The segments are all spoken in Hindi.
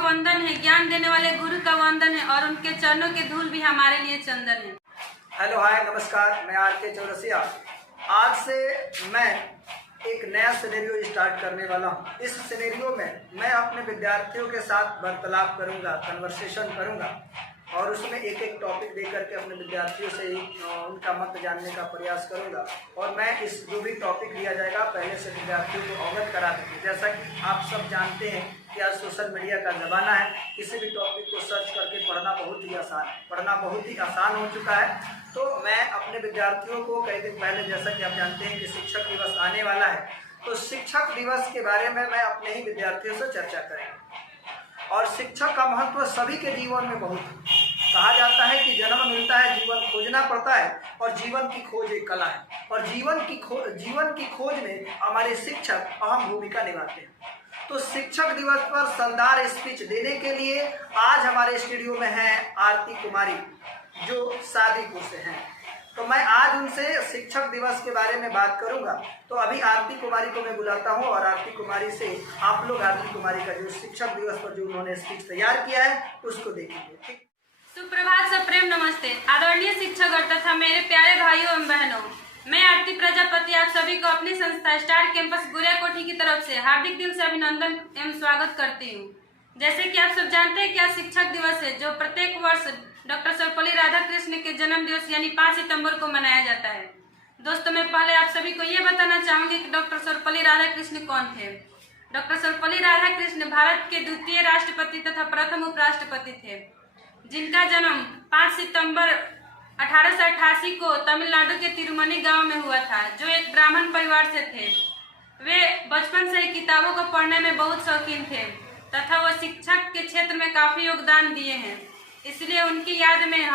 वंदन है, ज्ञान देने वाले गुरु का वंदन है और उनके चरणों के धूल भी हमारे लिए चंदन है। हेलो हाय नमस्कार, मैं आर.के. चौरसिया। आज से मैं एक नया सिनेरियो स्टार्ट करने वाला हूँ। इस सिनेरियो में मैं अपने विद्यार्थियों के साथ वार्तालाप करूँगा, कन्वर्सेशन करूँगा और उसमें एक एक टॉपिक दे करके अपने विद्यार्थियों से उनका मत जानने का प्रयास करूँगा। और मैं इस जो भी टॉपिक लिया जाएगा पहले से विद्यार्थियों को अवगत करा दूँगी। जैसा कि आप सब जानते हैं कि आज सोशल मीडिया का ज़माना है, किसी भी टॉपिक को सर्च करके पढ़ना बहुत ही आसान हो चुका है। तो मैं अपने विद्यार्थियों को कई दिन पहले, जैसा कि आप जानते हैं कि शिक्षक दिवस आने वाला है, तो शिक्षक दिवस के बारे में मैं अपने ही विद्यार्थियों से चर्चा करूँगा। और शिक्षक का महत्व सभी के जीवन में बहुत है। कहा जाता है कि जन्म मिलता है, जीवन खोजना पड़ता है और जीवन की खोज एक कला है। और जीवन की खोज में हमारे शिक्षक अहम भूमिका निभाते हैं। तो शिक्षक दिवस पर शानदार स्पीच देने के लिए आज हमारे स्टूडियो में हैं आरती कुमारी, जो शादीपुर से हैं। तो मैं आज उनसे शिक्षक दिवस के बारे में बात करूंगा। तो अभी आरती कुमारी को मैं बुलाता हूं और आरती कुमारी से आप लोग आरती कुमारी का जो शिक्षक दिवस पर जो उन्होंने स्पीच तैयार किया है उसको देखेंगे। ठीक। सुप्रभात, सप्रेम नमस्ते। आदरणीय शिक्षक तथा मेरे प्यारे भाइयों एवं बहनों, मैं आरती प्रजापति आप सभी को अपनी संस्था स्टार कैंपस गुड़िया कोठी की तरफ से हार्दिक दिल से अभिनंदन एवं स्वागत करती हूँ। जैसे कि आप सब जानते हैं कि आज शिक्षक दिवस है, जो प्रत्येक वर्ष डॉक्टर सर्वपल्ली राधाकृष्ण के जन्म दिवस यानी 5 सितंबर को मनाया जाता है। दोस्तों, मैं पहले आप सभी को ये बताना चाहूंगी कि डॉक्टर सर्वपल्ली राधाकृष्ण कौन थे। डॉक्टर सर्वपल्ली राधाकृष्ण भारत के द्वितीय राष्ट्रपति तथा प्रथम उपराष्ट्रपति थे, जिनका जन्म 5 सितंबर 1888 को तमिलनाडु के तिरुमनी गांव में हुआ था, जो एक ब्राह्मण परिवार से थे। वे बचपन से ही किताबों को पढ़ने में बहुत शौकीन थे तथा वो शिक्षक के क्षेत्र में काफी योगदान दिए हैं। इसलिए उनकी याद में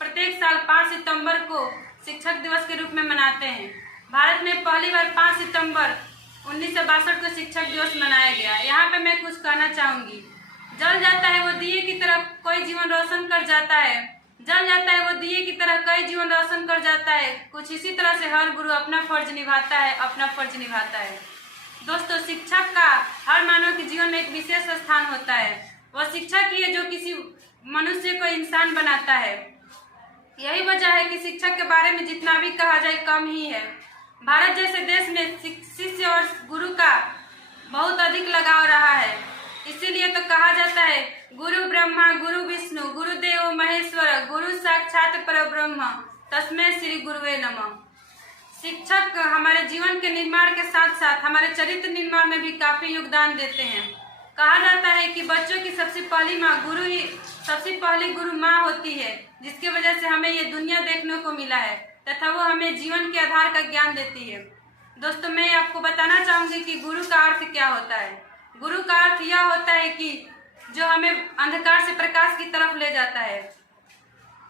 प्रत्येक साल 5 सितंबर को शिक्षक दिवस के रूप में मनाते हैं। भारत में पहली बार 5 सितंबर 1962 को शिक्षक दिवस मनाया गया। यहाँ पे मैं कुछ कहना चाहूंगी। जल जाता है वो दिए की तरह कोई जीवन रोशन कर जाता है, जल जाता है वो दिए की तरह कई जीवन रोशन कर जाता है। कुछ इसी तरह से हर गुरु अपना फर्ज निभाता है। दोस्तों, शिक्षक का हर मानव के जीवन में एक विशेष स्थान होता है। वह शिक्षक ही है जो किसी मनुष्य को इंसान बनाता है। यही वजह है कि शिक्षक के बारे में जितना भी कहा जाए कम ही है। भारत जैसे देश में शिष्य और गुरु का बहुत अधिक लगाव रहा है। इसीलिए तो कहा जाता है गुरु ब्रह्मा गुरु विष्णु गुरुदेव महेश्वर गुरु साक्षात परब्रह्म तस्मै श्री गुरुवे नमः। शिक्षक हमारे जीवन के निर्माण के साथ साथ हमारे चरित्र निर्माण में भी काफी योगदान देते हैं। कहा जाता है कि बच्चों की सबसे पहली गुरु माँ होती है, जिसकी वजह से हमें ये दुनिया देखने को मिला है तथा वो हमें जीवन के आधार का ज्ञान देती है। दोस्तों, मैं आपको बताना चाहूंगी कि गुरु का अर्थ क्या होता है। गुरु का अर्थ यह होता है कि जो हमें अंधकार से प्रकाश की तरफ ले जाता है।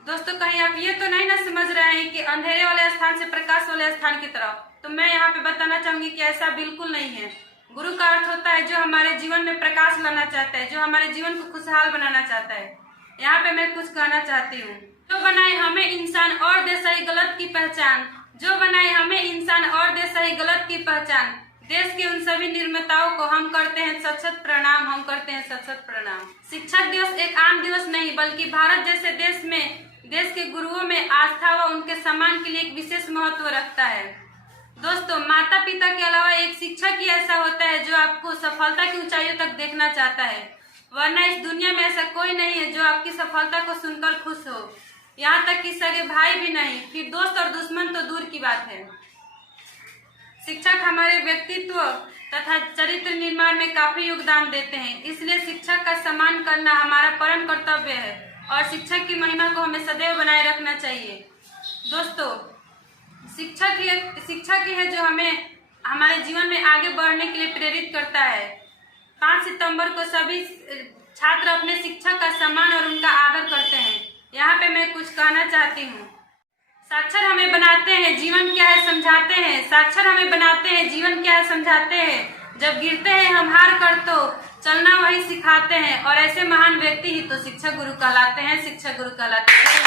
दोस्तों, कहीं आप ये तो नहीं ना समझ रहे हैं कि अंधेरे वाले स्थान से प्रकाश वाले स्थान की तरफ। तो मैं यहाँ पे बताना चाहूंगी कि ऐसा बिल्कुल नहीं है। गुरु का अर्थ होता है जो हमारे जीवन में प्रकाश लाना चाहता है, जो हमारे जीवन को खुशहाल बनाना चाहता है। यहाँ पे मैं कुछ कहना चाहती हूँ। जो बनाए हमें इंसान और दे सही गलत की पहचान, जो बनाए हमें इंसान और दे सही गलत की पहचान, देश के उन सभी निर्माताओं को हम करते हैं सत सत प्रणाम। शिक्षक दिवस एक आम दिवस नहीं, बल्कि भारत जैसे देश के गुरुओं में आस्था व उनके सम्मान के लिए एक विशेष महत्व रखता है। दोस्तों, माता पिता के अलावा एक शिक्षक ही ऐसा होता है जो आपको सफलता की ऊंचाइयों तक देखना चाहता है, वरना इस दुनिया में ऐसा कोई नहीं है जो आपकी सफलता को सुनकर खुश हो। यहाँ तक कि सगे भाई भी नहीं, फिर दोस्त और दुश्मन तो दूर की बात है। शिक्षक हमारे व्यक्तित्व तथा चरित्र निर्माण में काफी योगदान देते हैं। इसलिए शिक्षक का सम्मान करना हमारा परम कर्तव्य है और शिक्षक की महिमा को हमें सदैव बनाए रखना चाहिए। दोस्तों, शिक्षक ही है जो हमें हमारे जीवन में आगे बढ़ने के लिए प्रेरित करता है। 5 सितंबर को सभी छात्र अपने शिक्षक का सम्मान और उनका आदर करते हैं। यहाँ पे मैं कुछ कहना चाहती हूँ। साक्षर हमें बनाते हैं, जीवन क्या है समझाते हैं। साक्षर हमें बनाते हैं, जीवन क्या है समझाते हैं। जब गिरते हैं हम हार कर तो चलना वही सिखाते हैं। और ऐसे महान व्यक्ति ही तो शिक्षक गुरु कहलाते हैं।